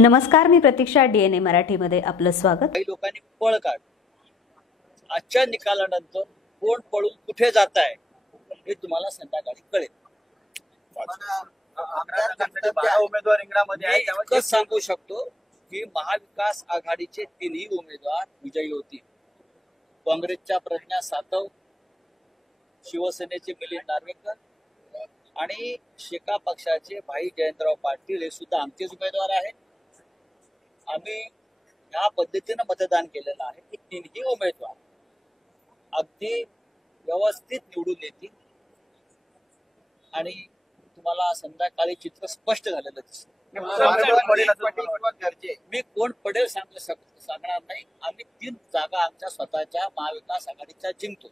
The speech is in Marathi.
नमस्कार, मी प्रतीक्षा, DNA मराठीमध्ये आपलं स्वागत। काही लोकांनी पळ काढ आजच्या निकालानंतर कोण पळून कुठे जात आहे हे तुम्हाला संध्याकाळी कळेल। उमेदवार रिंगणामध्ये आहेत, इतकंच सांगू शकतो की महाविकास आघाडीचे तिन्ही उमेदवार विजयी होतील। काँग्रेसच्या प्रज्ञा सातव, शिवसेनेचे मिलिंद नार्वेकर आणि शेका पक्षाचे भाई जयंतराव पाटील हे सुद्धा आमचेच उमेदवार आहेत। आम्ही या पद्धतीने मतदान केलेलं आहे की तिन्ही उमेदवार अगदी व्यवस्थित निवडून येतील आणि तुम्हाला संध्याकाळी चित्र स्पष्ट झालेलं दिसेल। मी कोण पडेल सांगणार नाही। आम्ही 3 जागा आमच्या स्वतःच्या महाविकास आघाडीच्या जिंकतो।